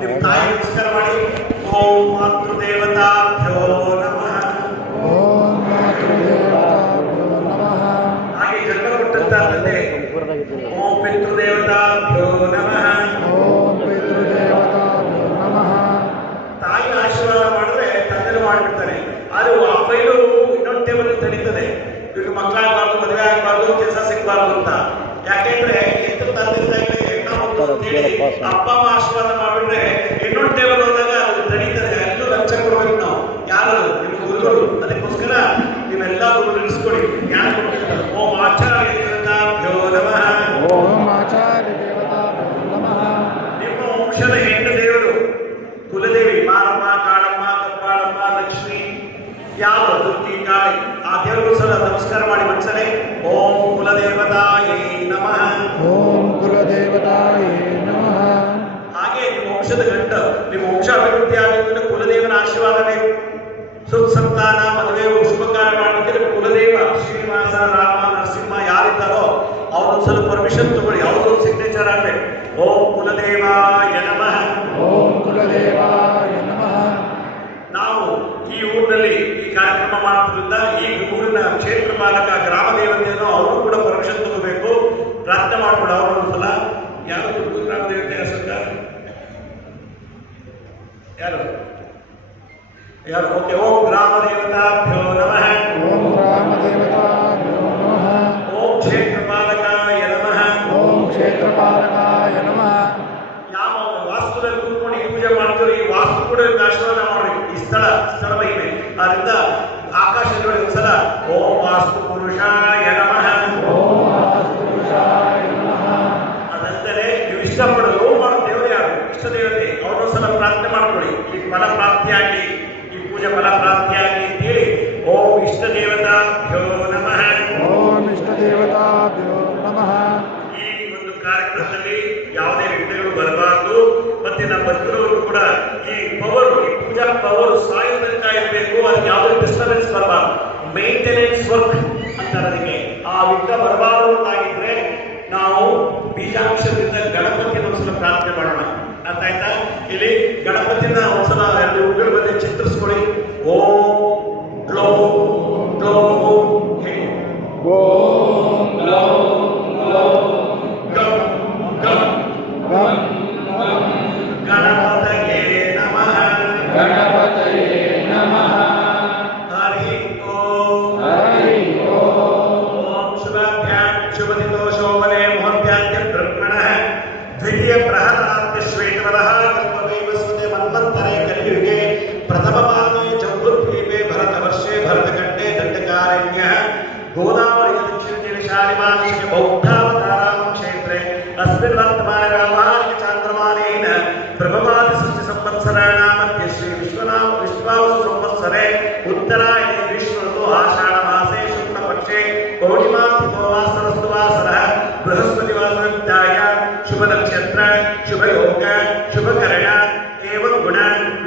ತಾಯಿ ನಮಸ್ಕಾರ ಮಾಡಿ ಓಂ ಮಾತೃ ದೇವತಾಭ್ಯೋ ನಮಃ ನಮಃ ಹಾಗೆ ಜನ್ಮ ತಂದೆ ಓಂ ಪಿತೃ ದೇವತಾಭ್ಯೋ ನಮಃ ಪಿತೃ ನಮಃ ತಾಯಿ ಆಶೀರ್ವಾದ ಮಾಡಿದ್ರೆ ತಂದೆ ಮಾಡಿಬಿಡ್ತಾರೆ ಆದ್ರೆ ಆ ಫೈಲು ಇನ್ನೊಂದು ತಡೀತದೆ ಇವ್ರಿಗೆ ಮಕ್ಕಳಾಗಬಾರ್ದು ಮದುವೆ ಆಗಬಾರ್ದು ಕೆಲಸ ಸಿಗಬಾರ್ದು ಅಂತ ಯಾಕೆಂದ್ರೆ ತಂದೆ ತಾಯಿಗಳಿಗೆ ಹೆಣ್ಣ ಅಪ್ಪ ಅಮ್ಮ ಆಶೀರ್ವಾದ ಇನ್ನೊಂದು ಟೇಬಲ್ ಹೋದಾಗ ಅದು ತಡೀತಾರೆ ಎಲ್ಲೂ ಲಂಚ ಕೊಡ್ಬೇಕು ನಾವು. ಯಾರು? ನಿಮ್ಗೆ ಗುರುಗಳು ಅದಕ್ಕೋಸ್ಕರ ನೀವೆಲ್ಲ ನೆನೆಸ್ಕೊಡಿ ಯಾರು 아름다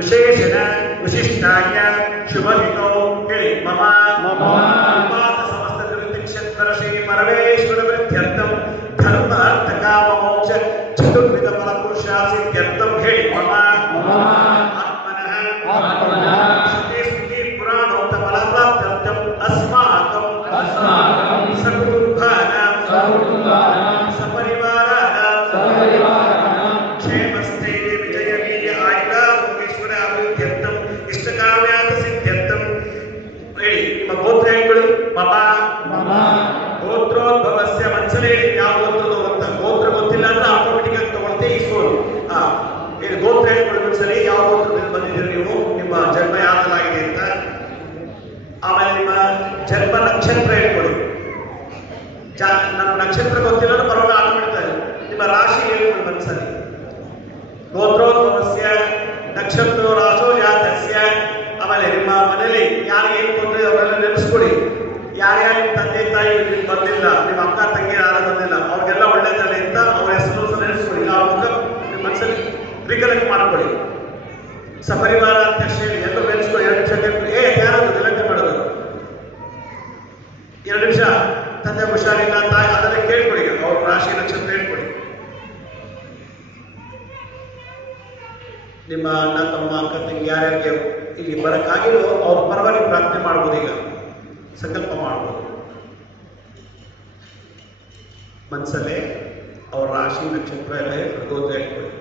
విశేషణ విశిష్టాయ శుభవితో గిరి మమ మమ పాత సమస్త దుర్దిక్షర శ్రీ పరమేశ్వర వృత్యర్థం ధర్మ అర్థ కామ మోక్ష చతుర్విధ ఫల పురుషాసిద్ధ్యర్థం ನಕ್ಷತ್ರ ಗೊತ್ತಿಲ್ಲ ಪರವಾಗಿ ಆಟ ಬಿಡ್ತಾರೆ ನಿಮ್ಮ ರಾಶಿ ಹೇಳ್ಕೊಂಡು ಮನಸ್ಸಲ್ಲಿ ಗೋತ್ರೋದ್ಭವಸ್ಯ ನಕ್ಷತ್ರ ರಾಜೋ ಜಾತಸ್ಯ. ಆಮೇಲೆ ನಿಮ್ಮ ಮನೇಲಿ ಯಾರು ಏನು ಕೊಟ್ಟರೆ ಅವರೆಲ್ಲ ನೆನೆಸ್ಕೊಡಿ ಯಾರ್ಯಾರು ನಿಮ್ಮ ತಂದೆ ತಾಯಿ ನಿಮ್ಗೆ ಬಂದಿಲ್ಲ, ನಿಮ್ಮ ಅಕ್ಕ ತಂಗಿ ಯಾರು ಬಂದಿಲ್ಲ, ಅವ್ರಿಗೆಲ್ಲ ಒಳ್ಳೆದಲ್ಲಿ ಅಂತ ಅವ್ರ ಹೆಸರು ನೆನೆಸ್ಕೊಡಿ ಆ ಮುಖ ನಿಮ್ಮ ಮನಸ್ಸಲ್ಲಿ ರಿಕಲೆಕ್ಟ್ ಮಾಡ್ಕೊಳ್ಳಿ. ಸಪರಿವಾರ ಅಂತ ಹೇಳಿ ಎಲ್ಲರೂ ನೆನೆಸ್ಕೊಳ್ಳಿ. ಎರಡು ಜೊತೆ ಏ ಯಾರು ನಿಮ್ಮ ಅಣ್ಣ ತಮ್ಮ ಅಕ್ಕ ತಂಗಿ ಯಾರ್ಯಾರಿಗೆ ಇಲ್ಲಿ ಬರೋಕ್ಕಾಗಿಲ್ಲೋ ಅವ್ರ ಪರವಾಗಿ ಪ್ರಾರ್ಥನೆ ಮಾಡ್ಬೋದು ಈಗ ಸಂಕಲ್ಪ ಮಾಡ್ಬೋದು ಮನಸ್ಸಲ್ಲೇ ಅವ್ರ ರಾಶಿ ನಕ್ಷತ್ರ ಎಲ್ಲ ಹೃದೋದಯ ಇಟ್ಕೊಳ್ಳಿ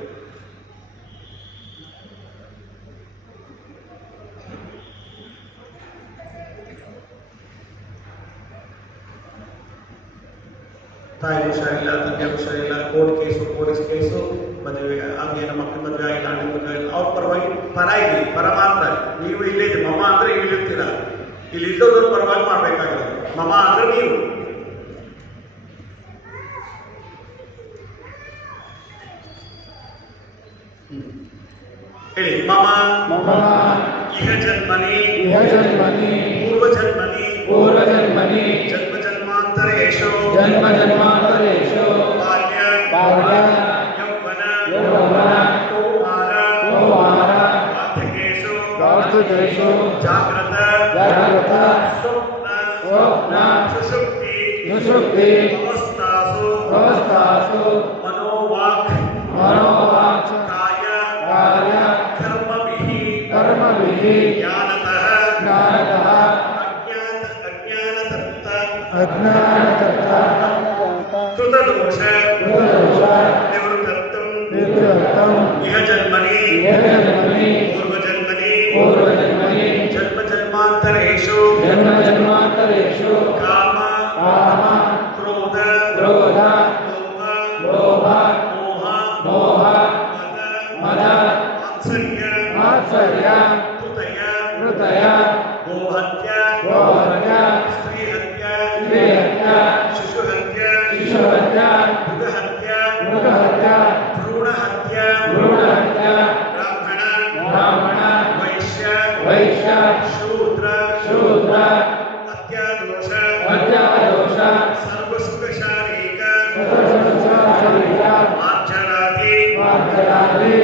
ತಾಯಿ ಹುಷಾರಿಲ್ಲ ತಂದೆ ಹುಷಾರಿಲ್ಲ ಕೋರ್ಟ್ ಕೇಸು ಪೊಲೀಸ್ ಕೇಸು ಮದುವೆ ಅವ್ರಿಗೇನು ಮಕ್ಕಳ ಮದುವೆ ಆಗಿಲ್ಲ ಅಣ್ಣ ಮದುವೆ ಆಗಿಲ್ಲ ಅವ್ರ ಪರವಾಗಿ ಪರ ಇರಿ ಪರ ಮಾತ್ರ ನೀವು ಇಲ್ಲೇ ಮಮ ಅಂದರೆ ಇಲ್ಲಿರ್ತೀರ ಇಲ್ಲಿ ಇದ್ದವ್ರ ಪರವಾಗಿ ಮಾಡಬೇಕಾಗಿರೋದು ಮಮ ಅಂದರೆ ನೀವು ಹೇಳಿ ಮಮ ಇಹ ಜನ್ಮನಿ ಇಹ ಜನ್ಮನಿ ಪೂರ್ವ ಜನ್ಮನಿ ಪೂರ್ವ ಜನ್ಮನಿ ಜನ್ಮ ಜನ್ಮಾಂತರೇಶೋ ಜನ್ಮ ಜನ್ಮಾಂತರೇಶೋ ಬಾಲ್ಯ ಬಾಲ್ಯ ಜಾಗೃತ ಜಾಗೃತ ಸ್ವಪ್ನ ಸ್ವಪ್ನ ಸುಷುಪ್ತಿ ಸುಷುಪ್ತಿ शूद्र शूद्र अत्यादोष अत्यादोष सर्वसुखशारीक। सर्वसुखशारीक। मार्जनादि। मार्जनादि।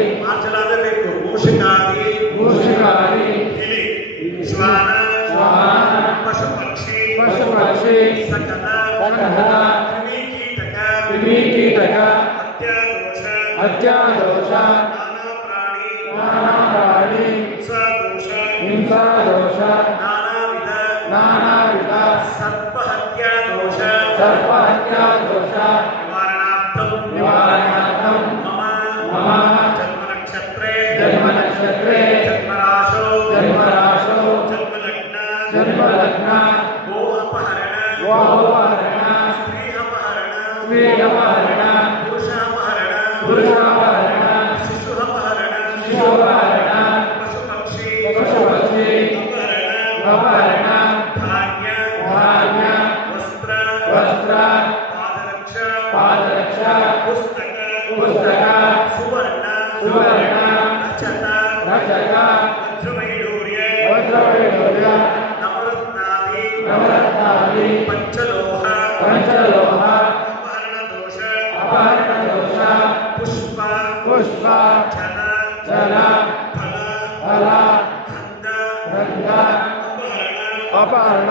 about an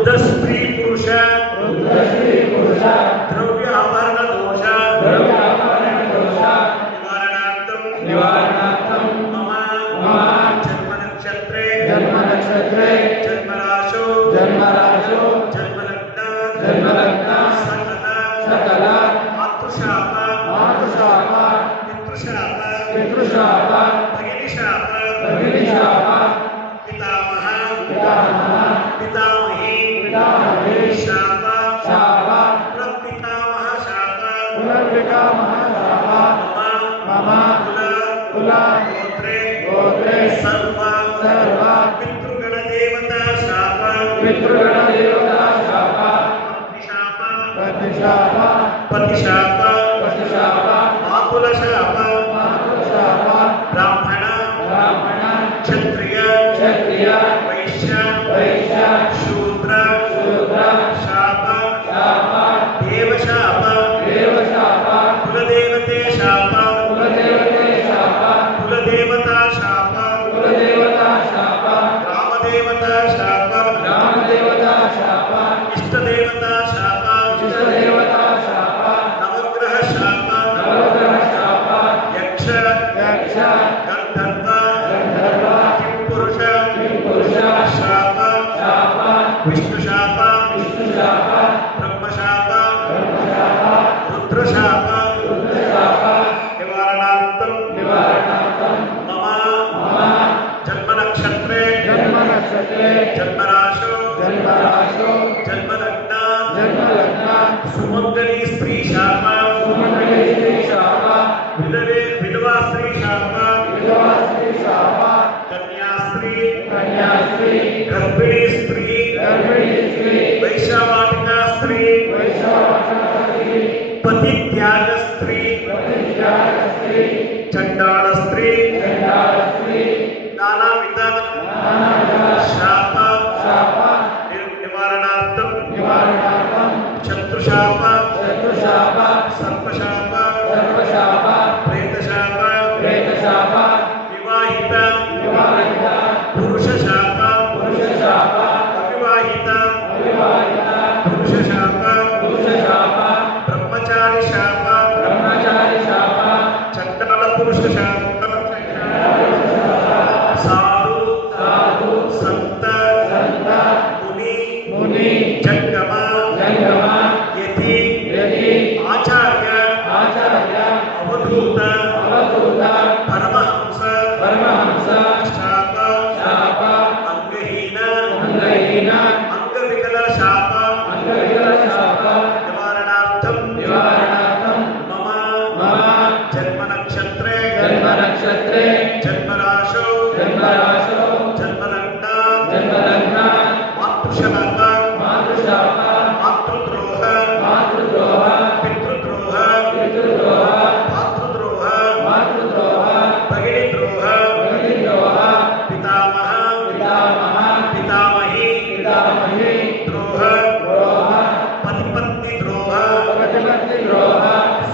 रुद्र स्त्री पुरुष द्रव्य आभार सुमंगली स्त्री शर्मा। सुमंगली स्त्री शर्मा। विधवे विधवा स्त्री शर्मा। विधवा स्त्री शर्मा। कन्या स्त्री। कन्या स्त्री। गर्भिणी स्त्री। गर्भिणी स्त्री। वैश्यवाटिका स्त्री। वैश्यवाटिका स्त्री। पति त्याग स्त्री। पति त्याग स्त्री। चंडाल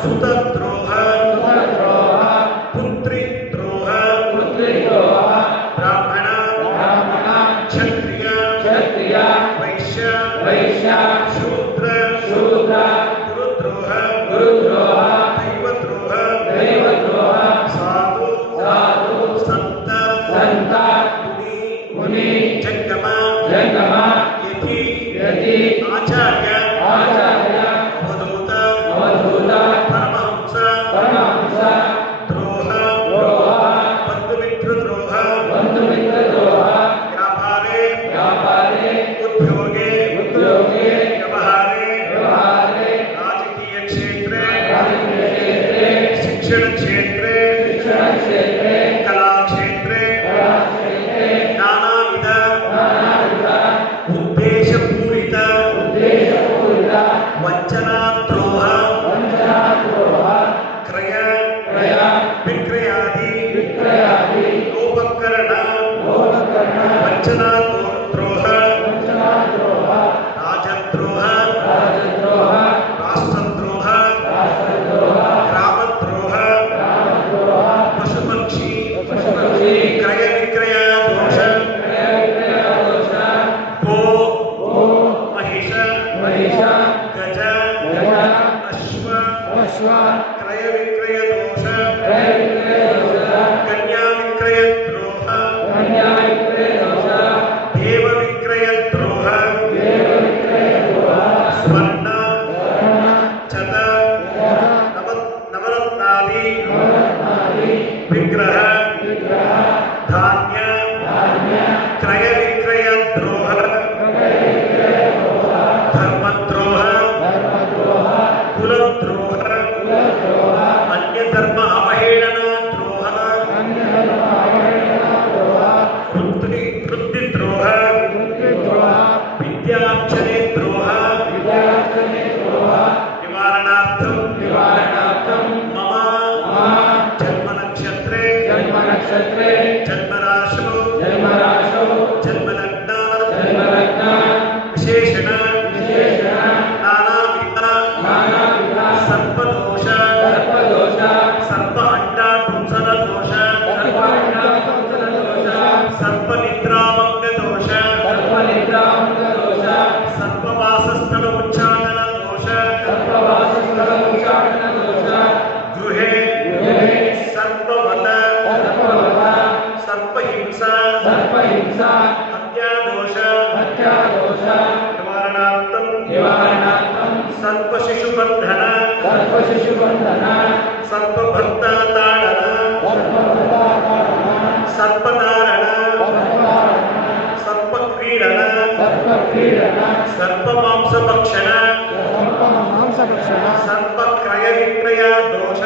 runter पवित्रा सर्प सर्वक्रयविक्रयदोष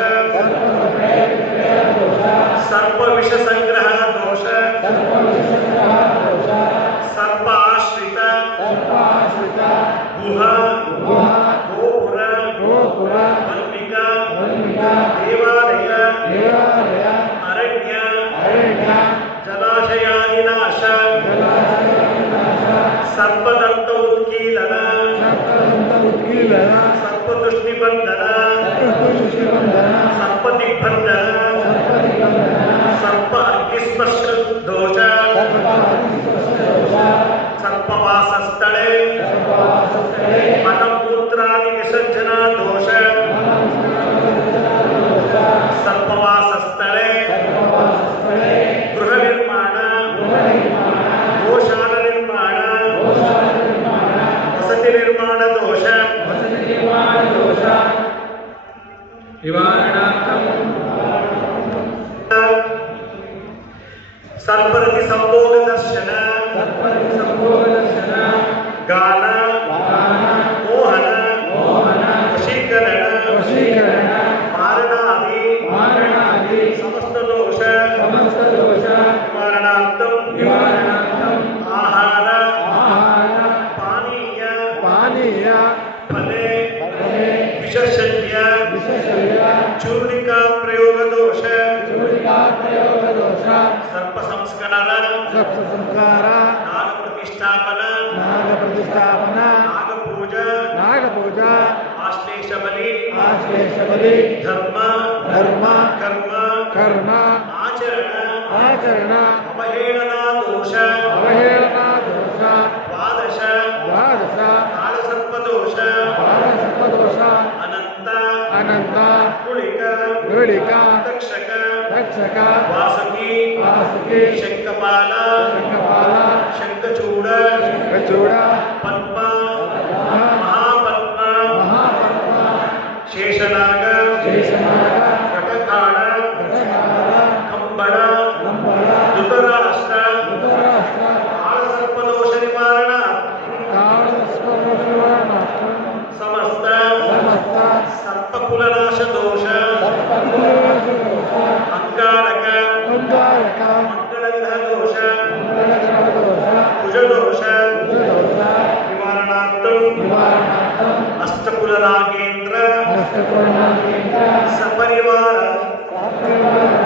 Christmas गाना ధర్మ ధర్మ కర్మ కర్మ ఆచరణ ఆచరణ అవహేళనా దోష అవహేళనా దోష ద్వాదశ ద్వాదశ కాలసర్పదోష కాలసర్పదోష అనంత అనంత గుళిక గుళిక తక్షక తక్షక వాసుకి వాసుకి శంఖపాల శంఖపాల శంఖచూడ శంఖచూడ सपरिवार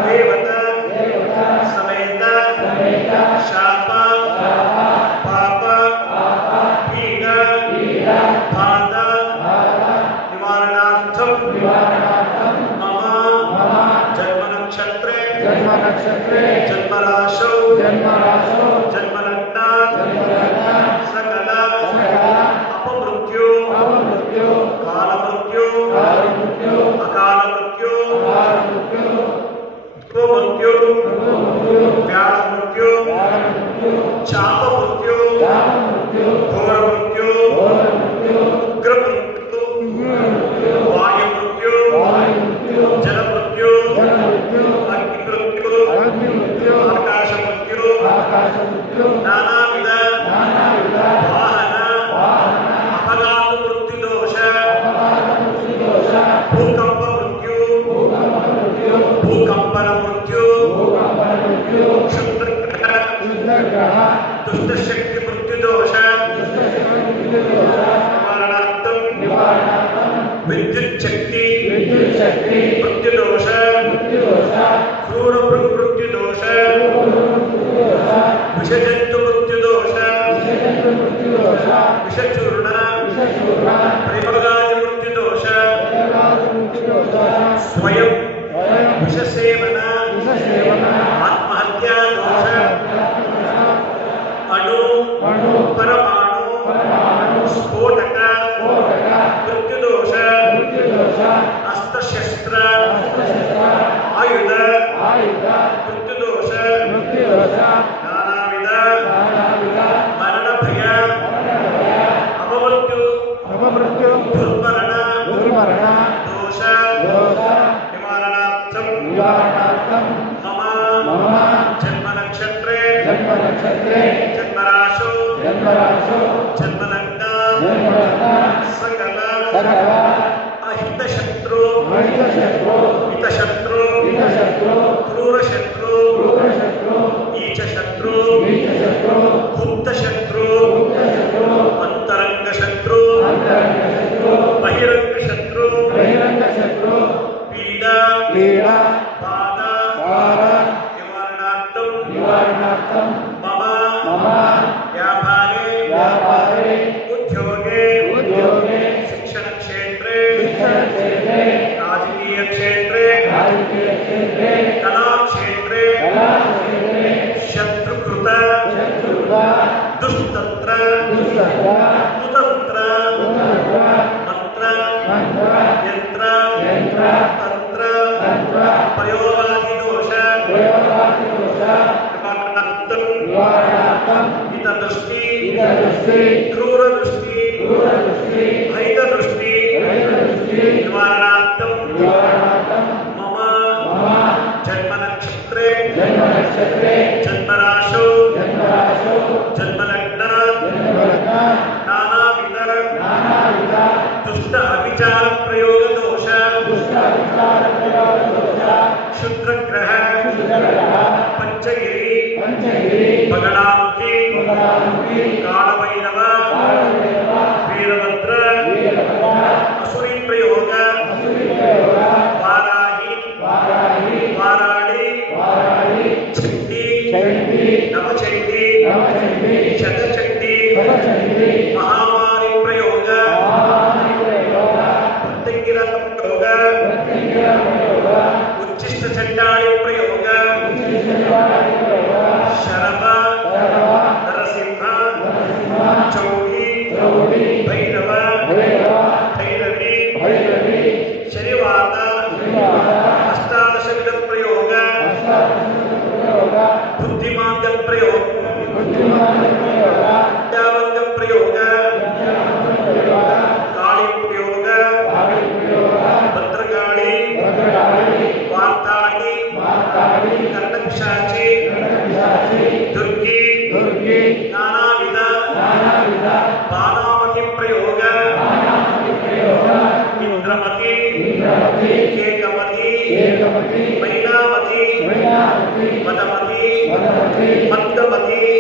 देवता शाप पाप पीड बाध निवारणार्थम मम जन्म जन्म राशौ जन्म राशौ भूकंपन मृत्यु क्षुद्रग्रह दुष्ट शक्ति मृत्यु दोष निवारणार्थम विद्युत शक्ति मृत्यु दोष Você sempre, não. Thank you. Amen.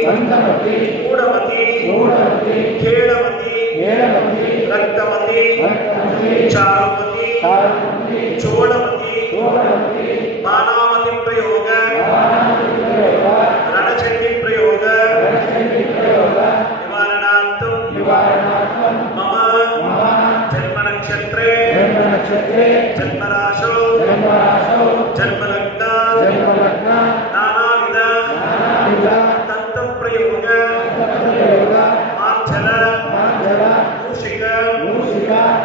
ಅಂಧಮತಿ ಮೂಢಮತಿ ಮೂಢಮತಿ ಖೇಡಮತಿ ಖೇಡಮತಿ ರಕ್ತಮತಿ ರಕ್ತಮತಿ ಚಾರ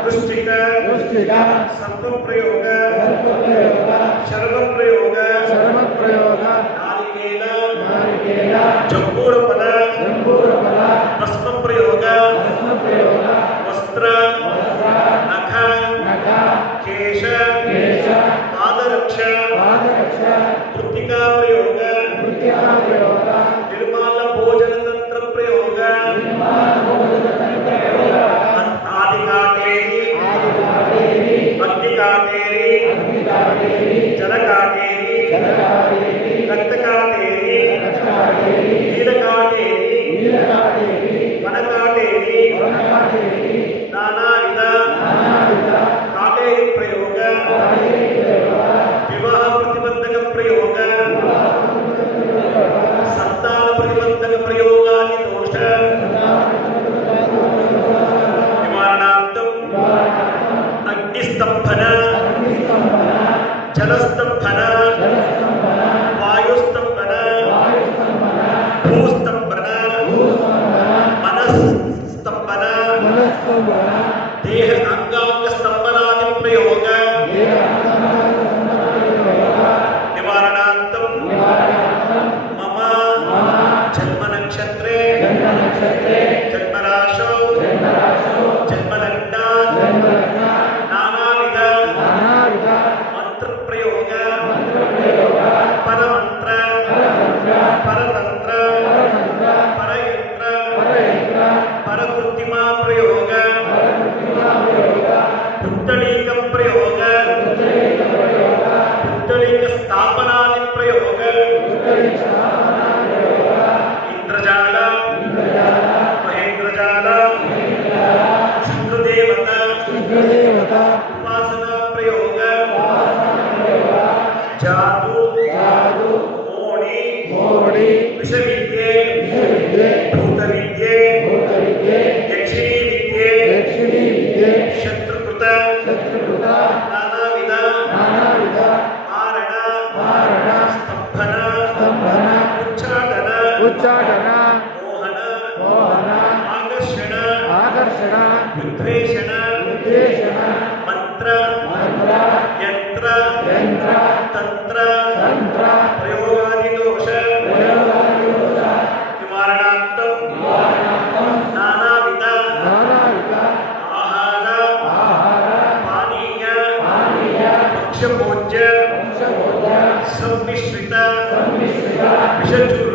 ಅನುಷ್ಠಿತ ಸಂತ ಪ್ರಯೋಗ ಶರಣ ಪ್ರಯೋಗ ಶರಣ ಪ್ರಯೋಗ ನಾರಿಕೇಲ ನಾರಿಕೇಲ ಜಂಬೂರ ಪದ ಜಂಬೂರ ಪದ ಭಸ್ಮ ಪ್ರಯೋಗ ಭಸ್ಮ ಪ್ರಯೋಗ ವಸ್ತ್ರ odděl, jsem vyšvitá, vyšetřuji